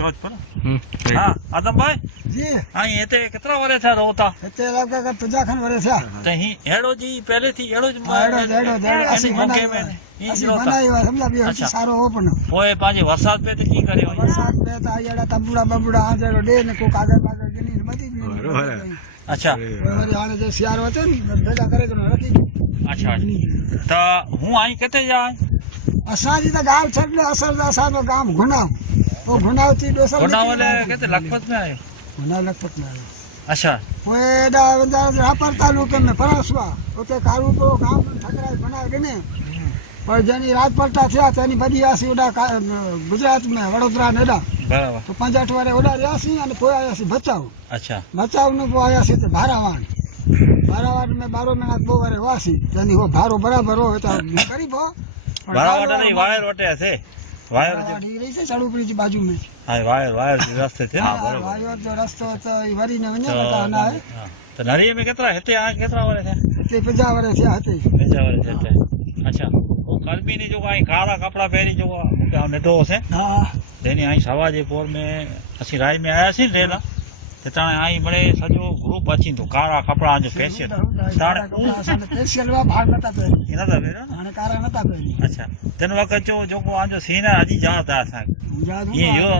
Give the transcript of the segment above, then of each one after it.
फिरोजपुर। हाँ आदम भाई जी आई एते कितना वरे था रोता हिते लगभग 50 खन वरे थिया त ही हेड़ो जी पहले थी हेड़ो असीं मौके में असीं बनाई हुआ समझा भी अच्छा। सारो ओपन ओए पांजे वरसाद पे त की करे बरसात में त अहिड़ा तबुड़ा बबुड़ा हाजर डे ने को कागज वागज गिनी बदी भी अच्छा वरी हाणे जे सियारो अचे न भेगा करे के रखी अच्छा त हूं आई किथे जा असां जी त गाल छड असल त असां जो गाम घुनाव वो घुनाव थी दोसर घुनाव वाले किथे लखपत में आयो घुनाव लखपत में आयो अच्छा ओए एडा वंदा रापर तालुके में परसवा उते कारूपो गाम ठकराई बना गने पर जनी रात पलटा थिया तनी बदी आसी ओडा गुजरात में वडोदरा नेडा बराबर तो 5-8 वारे ओडा रियासी अने पोइ आयासी बचाव अच्छा बचाव नु पोइ आयासी त भारावान में 12 महीना पोइ वारे वासी तनी हो भारो बराबर हो त करीब हो बराबर नहीं वायर वटे थे वायर वाडी रही से सड़ुपड़ी जी बाजू में हां वायर जी रास्ते थे हां बराबर वायर जो रास्तो तो वरी ने वने पता ना है तो नरिये में कितना हेते आ कितना वारे थे ते 50 वारे थिया हते 50 वारे थे अच्छा वो कर्मी ने जो आई काला कपड़ा पहरी जो मुके नेटो से हां तेनी आई सवा जे पोर में असी राय में आया सी रेला ते ताणे आई बड़े सजो ग्रुप अची तो काला कपड़ा जो फेशियल ताणे असन फेशियल वा भाग नता पे इना दा बेरा हाने कारा नता पे अच्छा तेन वक्त जो को आजो सीन है अजी जात है असा ये यो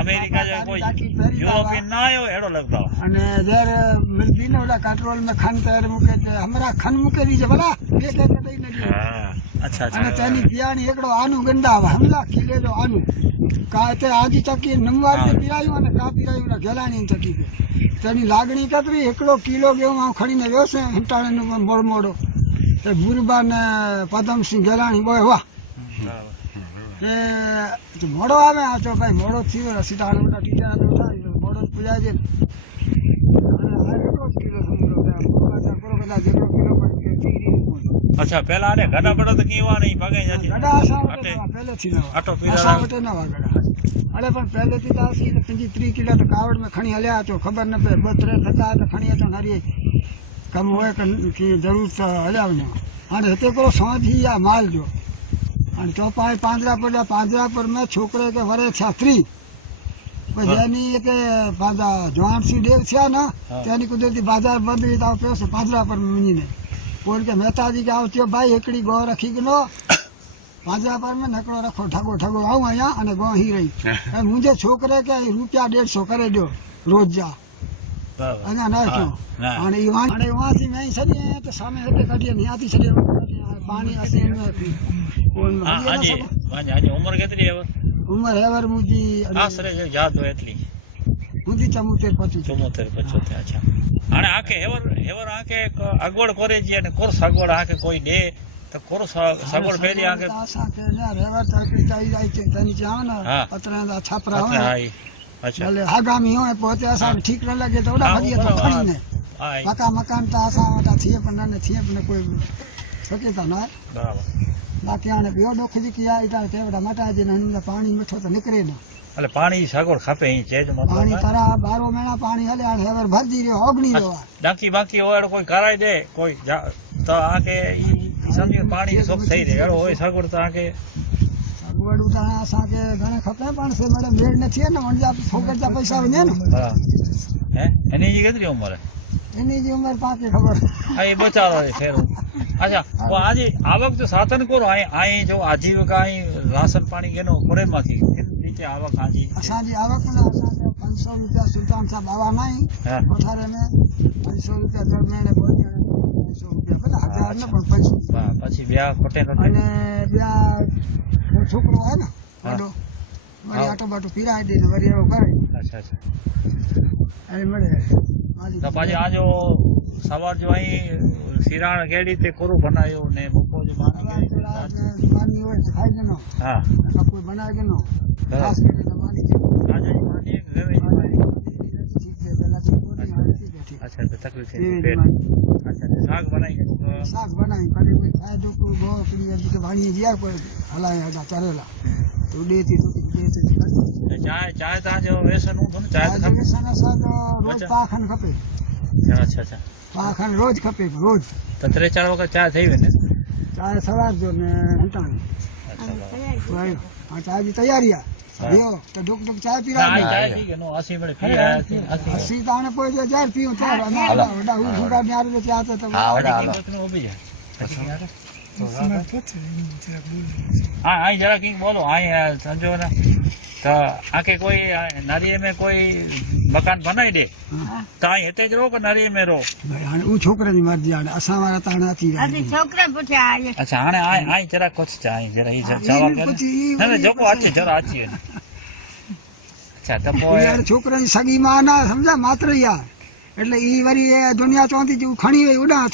अमेरिका जो कोई यूरोपियन ना आयो एड़ो लगता अने देर मिलदी ने ओला कंट्रोल में खन तर मुके हमरा खन मुके दी जे बड़ा एक एक दई ने हां अच्छा अच्छा अने तेनी पियाणी एकड़ो आनु गंदा हमला किले जो आनु काते आजी चकी नमवार के पिरायो अने का पिरायो ना गेलाणी चकी के तेनी लागणी कतरी एकड़ो किलो गेहूं आ खड़ी ने वेसे हटाणे नु मोड़ मोड़ो ते बुरबा ने पदम सिंह गेलाणी बोय वाह तो मोड़ो आवे आ तो भाई मोड़ो थी सीधा मोटा टीचर तो था मोड़ो पूजा जे अच्छा पहला आने गड़ा बड़ा तो कीवा नहीं भागे जाती गड़ा आसा पहले थी ना ऑटो पीरा आसा वटे ना गड़ा अरे पण पहले थी तासी 30 किलो तो कावड़ में खणी हल्या तो खबर न पे 2-3 था तो खणी तो हरी कम होए कि जरूर तो हल्या वने हाणे हिते को सांझी या माल जो अने तो पाए पांजरा पर में छोकरे के वरे छा 3 जेनी के पादा जवान सी देव छा ना तेनी कुदरती बाजार बंद हुई तो पैसे पांजरा पर मिनी ने कोन के मेहता जी के आवत्यो भाई एकड़ी गो रखी गनो पांजरा पर में नकड़ो रखो ठगो ठगो आऊं आया अने गो ही रही मुझे छोकरे के रुपया 150 करे दो रोज जा अने ना क्यों अने वहां से मैं सरी तो सामने हटे काटिए नहीं आती सरी पानी असी में कोन आज उम्र केतरी है उम्र हेवर मुजी आसरे जो याद हो एटली मुजी 74-75 अच्छा हाणे आके हेवर आके अगवड़ करे जी ने कोर सगवड़ आके कोई दे तो कोर सगवड़ पेरी आके आसा के ना हेवर तड़की चाहिए आई के तनी जाओ ना पत्रा दा छापरा हो अच्छा भले आगामी हो पोते आसा ठीक न लगे तो ओडा भजिए तो खड़ी ने मकान तो आसा वाटा थिए पण ने थिए पण कोई सके ता ना बराबर बाकी आने बियो डोख जी किया इटा केवड़ा मटा जे न पानी मिठो तो निकरे ना अले पानी सगवड़ खपे ही चेज मतलब पानी तरा 12 महीना पानी हले आने हेवर भर दी रे ओगनी रो बाकी ओड़ कोई कराई दे कोई तो आके समझ पानी सब सही रे एड़ो होय सगवड़ तो आके सगवड़ उता आसा के घणे खपे पण से मैडम भेड़ न थिए न वंजा फोकट जा पैसा वने न हां है एनी जी केतरी उम्र है एनी जी उम्र पाके खबर आई बचारो है फेर अच्छा वो आज आवक जो साधन को आई जो आजीविका आई राशन पानी केनो कोड़े माथी नीचे आवक आजी असा जी आवक ना असा 500 रुपया सुल्तान साहब आवा नहीं कोठारे में 500 रुपया दर महीने बोल 500 रुपया भला 1000 न पण 500 हां પછી ब्याह कोटे कोटे અને ब्याह वो छोकरो है ना बड़ो मारी आटो बाटो पीराई दे वरी एવો કરે अच्छा अच्छा अरे मरे तो पाजे आजो सवार जो आई सिराण गेड़ी ते कोरो बनायो ने बपो जो मानी होय खाई देनो हां कोई बनाए देनो खास करे तो मानी आज ही मानी गवे ठीक है पहला छोकरी बैठी अच्छा तो तकलीफ है अच्छा साग बनाई कड़ी कोई खाए तो कोई गो पड़ी के भाणी जिया कोई हलाए हटा चरेला तो देती चाय ता जो वेसन हूं तो चाय तो वेसन असा तो रोज पाखन खपे अच्छा पाखन रोज खपे रोज तो 3-4 वक्त चाय थई वेने चाय सवार जो ने हटाने अच्छा चाय की तैयारी है લ્યો તો ડુક ડુક ચા ના, પીવા આઈ જાય ઠીક છે, નો 80 મળે ફ્રી આયા છે, 80 અસી તાણે કોઈ જો જાર પીવું ચાલ અને હાલો. વડા હું સુગા ને આરે ચા તો હા, વડા. હાલો. કિંમતનું ઊભી જાય. હા આઈ જરા કિંગ બોલો આઈ સંજો ને તો આકે કોઈ નારી में કોઈ મકાન બનાવી દે તો અહીં હેતે જ રહો કે નારી में રહો ભાઈ હું છોકરાની મરજી આને અસા વાળા તાણે હતી અચ્છા આને આઈ જરા કોચ છે આઈ જરા ઈ જવા કરે ના જોકો આચે જરા આચી અચ્છા તો યાર છોકરાની સગી માં ના સમજા માત્ર યાર એટલે ઈ વરી એ દુનિયા ચોથી જેવું ખણી હોય ઉડા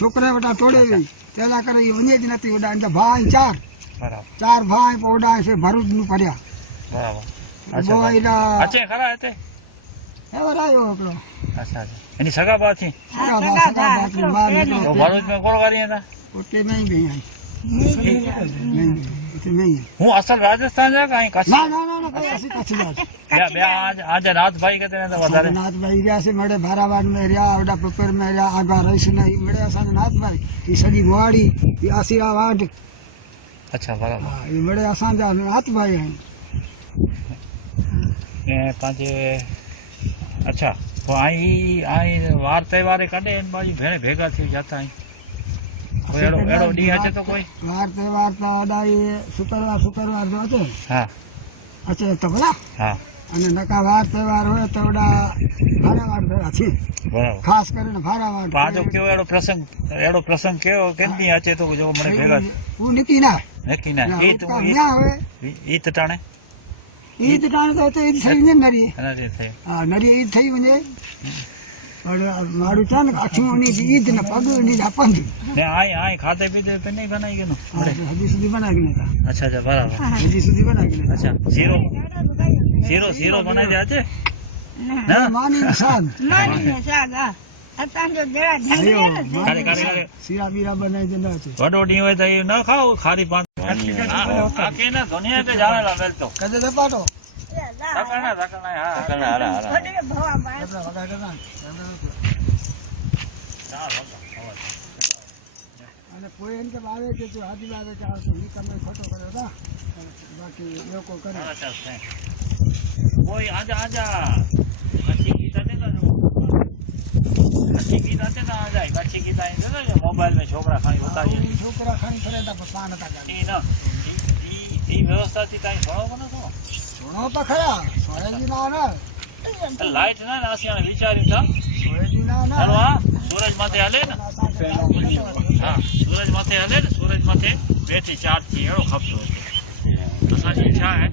છોકરા વટા તોડે હોય તેલા કરે ઈ વને જ નથી ઉડા એટલે ભાઈ બરાબર ચાર ભાઈ પોડા છે ભરૂચ નું પડ્યા બરાબર બોયલા અચ્છા ખરા હેતે એવર આવ્યો આપણો અચ્છા એની સગા બાથી સગા બાપની માં તો ભરૂચ में કોણ કરી હતા પોતે નહીં ગઈ નહીં પોતે નહીં હું અસલ રાજસ્થાન જા કે અહીં કચ્છ ના ના ના ના કચ્છી કચ્છી જાત બે આજે નાથભાઈ કે તેને તો વધારે નાથભાઈ રહ્યા છે મળે ભારાવાડ में રહ્યા આવડા પપર में રહ્યા આગા રહીશ નહીં મળે અસાને નાથભાઈ એ સજી મોવાડી એ આશીર્વાદ અચ્છા બરાબર હા એ મળે અસાંજા નાથભાઈ અહીં એ પાંચે અચ્છા તો અહીં વાર તહેવારે કાઢે એમ બાજુ ભેણે ભેગા થઈ જતા અહીં કોઈ એડો ડી હશે તો કોઈ વાર તહેવાર તો અડાઈ શુક્રવાર જો છે હા અચે તો ભલા હા અને નકા વાર તહેવાર હોય તો ઓડા ભારાવાડ ભેગા છે બરાબર ખાસ કરીને ભારાવાડ પાછો કેવો એડો પ્રસંગ કેવો કેમ દી હશે તો જો મને ભેગા હું નીકી ના નક્કી ના એ તો ના હોય ઈ તટાણે ઈદ ટાણે તો ઈદ થઈ ને નરી એનાથી થઈ હા નરી ઈદ થઈ વને મારું ચાને અઠમોની ઈદ ને પગની આપંદ ને આઈ ખાતે પીતે તો નહીં બનાવી ગયું હજી સુધી બનાવી નતા અચ્છા અચ્છા બરાબર હજી સુધી બનાવી નતા અચ્છા શીરો બનાવી દે છે ના માની શાન શીરા બીરા બનાવી દેના છે વડો ડી હોય તો એ ન ખાવ ખારી પાંચ આ કે ના દુનિયા કે જાણેલા વેલતો કદે દે પાટો રકણા હા રકણા, હારા, હારા. આપણા વગા કરતા અને કોઈ એમ કે આવે કે તું હાજી આવે કે આવતો ની તમે ખોટો કર્યો હતા બાકી લોકો કરે કોઈ આજા કચ્છી ગીત આતે ના જો કચ્છી ગીત આતે ના આ જાય કચ્છી ગીત આઈ છે ને મોબાઈલ में છોકરા ખાણી બતાવીએ છોકરા ખાણી ફરે તા પાન હતા ઈ ના ઈ વ્યવસ્થાથી કાઈ ભણો બનો છો સુણો તો ખરા સોયજી ના ના લાઈટ ના નાસિયાને વિચાર્યું તા સોયજી ના ના ચાલો આ સૂરજ માથે હાલે ને હા સૂરજ માથે હાલે ને સૂરજ માથે 2 થી 4 થી એડો ખપતો હતો તો સાજી ઈચ્છા હે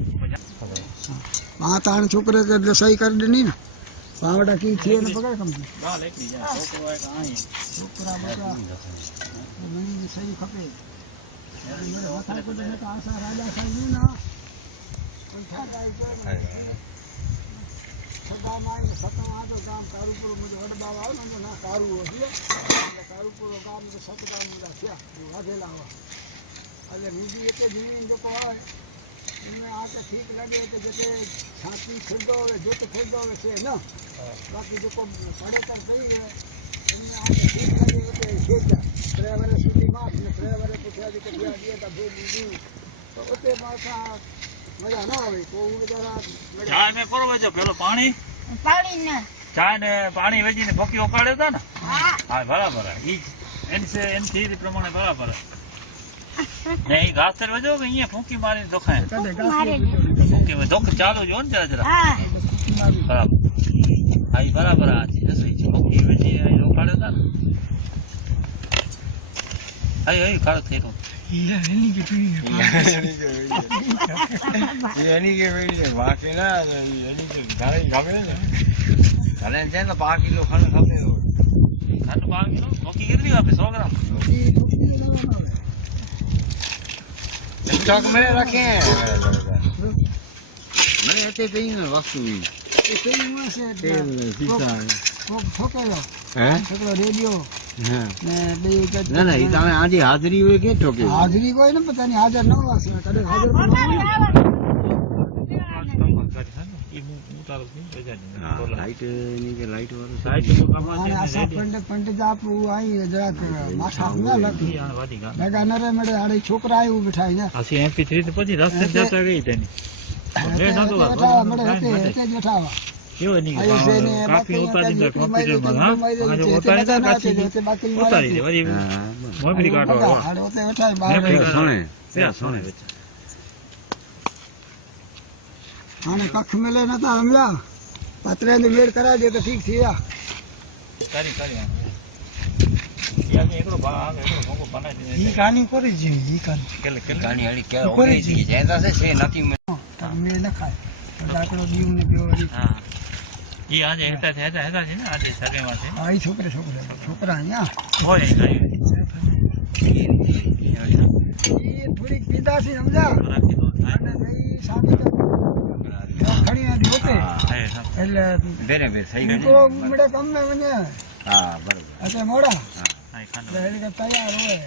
તાણ છોકરે કે સહી કરી દે નહીં ને પાવડા કી છે ને પકડ કમ બાલ એકલી જાય છોકરો એક આઈ છોકરા બકા મને સહી ખપે મેરે માથા પર ને તો આશા રાજા સાહેબ ના કોઈ ઠાકાઈ તો સદા માં સતમા તો કામ કારુપુર મુજે વડબાવ આવે ને ના કારુ હોય કારુપુર ગામ તો સતગામ મુજે થયા વાઘેલા આવા અલે નીજી એટલે જીની જો કો આવે इनमें आके ठीक लगे तो जैसे छाती खरीदो जोत खरीदो वैसे है ना बाकी जो को पढ़े कर सही है इनमें आके ठीक लगे तो खेचा ड्राइवर सुधी मास ने ड्राइवर पूछा कि क्या दिया था भेज दी तो उते मासा मजा ना आवे तो उन जरा ચાય મે કરો વેજો પેલો પાણી ચાય ને પાણી વેજીને ફોકી ઓકાળ્યો હતા ને હા બરાબર ઈ એનથી પ્રમાણે બરાબર ને ઈ ઘાસર વેજો કે અહીંયા ફૂંકી મારીને દોખાય कदे गास ફૂંકી માં દોખ ચાલુ જો ને જરા જરા બરાબર હા ઈ બરાબર આ છે રસોઈ છે ફૂંકી વેજી અહીં ઓકાળ્યો હતા ને આઈ કાળ થઈ રહ્યો એની કે વેડી વાકે ના એની કે ગાળી ગામે ને ગાલે છે તો 5 કિલો ખાને ખાતે ખાટું પાણી નો ફૂંકી કેટલી આપે 100 ગ્રામ સ્ટોક મેં रखे हैं मैं ऐसे पे ही ना वस्तु ऐसे ही हुआ से तेल सीसा को ठोकेलो हैं ठोकेलो रेडियो हां ने બે ना ना ये તમે આજે હાજરી હોય કે ઠોકે હાજરી કોઈ ને પતા નહીં હાજર ન વાસે કદે હાજર પણ લાઈટ ની કે લાઈટ વાળું અને આસા પંડ જાપુ આઈ જરાક માથા ના લખી લગા નરે મળે આડે છોકરા આવ્યું બેઠા ને આસી MP3 તો પછી રસ્તે જતા ગઈ તેની લે નતો બેઠા મળે એટલે જ બેઠા કેવો નહીં આયુ છે ને કાફી ઉતારી દે બાકી કોમ્પ્યુટરમાં હા આજે ઉતારી દે કાચી ઉતારી દે વળી મોબરી કાઢો હાડો તે બેઠા બહાર સોણે આને કખ મેલે નતા હમલા પતરે ને મેળ કરાવી દે તો ઠીક થયા કરી યાર એકડો ભાગ એકડો ભોગો બનાવી દે ઈ કાની કરી જી ઈ કાની કેલે ગાણી હળી કે ઓલી જી જેતા છે નથી તમે ન ખાય દાખલો દીવ ને બેવારી હા ઈ આજે હેતા છે ને આજે સગેમાં છે આ ઈ છોકરા અહીંયા હોય ઈ થોડીક પીધા છે સમજા રાખી દો અને નહીં સાબિત ખડી નથી હોતે એટલે બેરે બે થઈ તો ગયું ઉમડે કમને મને હા બરોબર એટલે મોડા હા એટલે એટલે તૈયાર હોય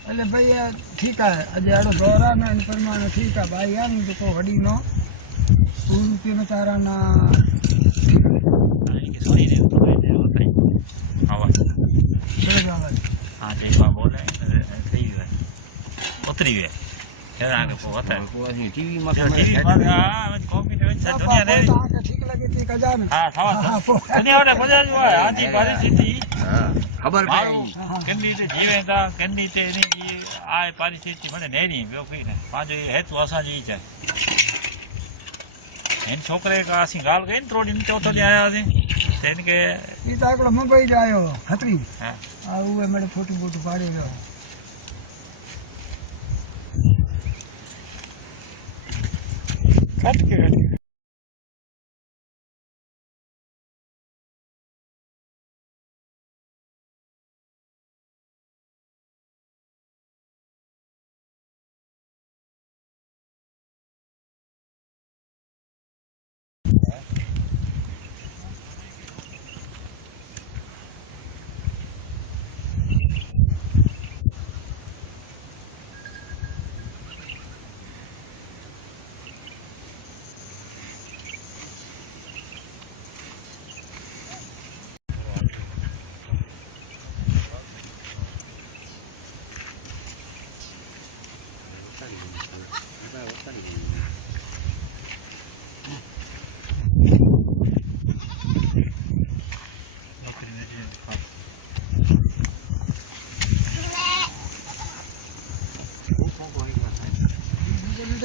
એટલે ભાઈ આ ઠીક आहे આજે આડો દોરા ને એની પ્રમાણે ઠીક आहे ભાઈ યાર ને તો હડી નો 100 રૂપિયા તારા ના કે સોની દે તો હોતા આવા ચલે જાવ હા તે બા બોલે થઈ ગયું ઉતરી ગયો કેરા કે હોતા ટીવી માં ટીવી માં આ કોમ્પ્યુટર દુનિયા રે ઠીક લાગે તે કજાન હા થવા દુનિયા ઓડે બજાર હોય આજી પરિસ્થિતિ હા ખબર મારું પડી કેન્ડી તે જીવે તા કેન્ડી તે ની આ પરિસ્થિતિ મને નેરી બ્યો કઈને પાજો એ હેતુ અસાજી ઈ છે એન છોકરે કાસી ગાલ ગઈ ને ત્રોડી ને ચોથો દી આયા છે તેન કે ઈ તો એકલો મુંબઈ જ આવ્યો ખતરી હા આવું એ મને ફોટો પાડી ગયો કટ કે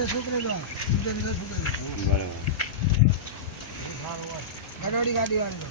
છોકરો ગાડી વાળી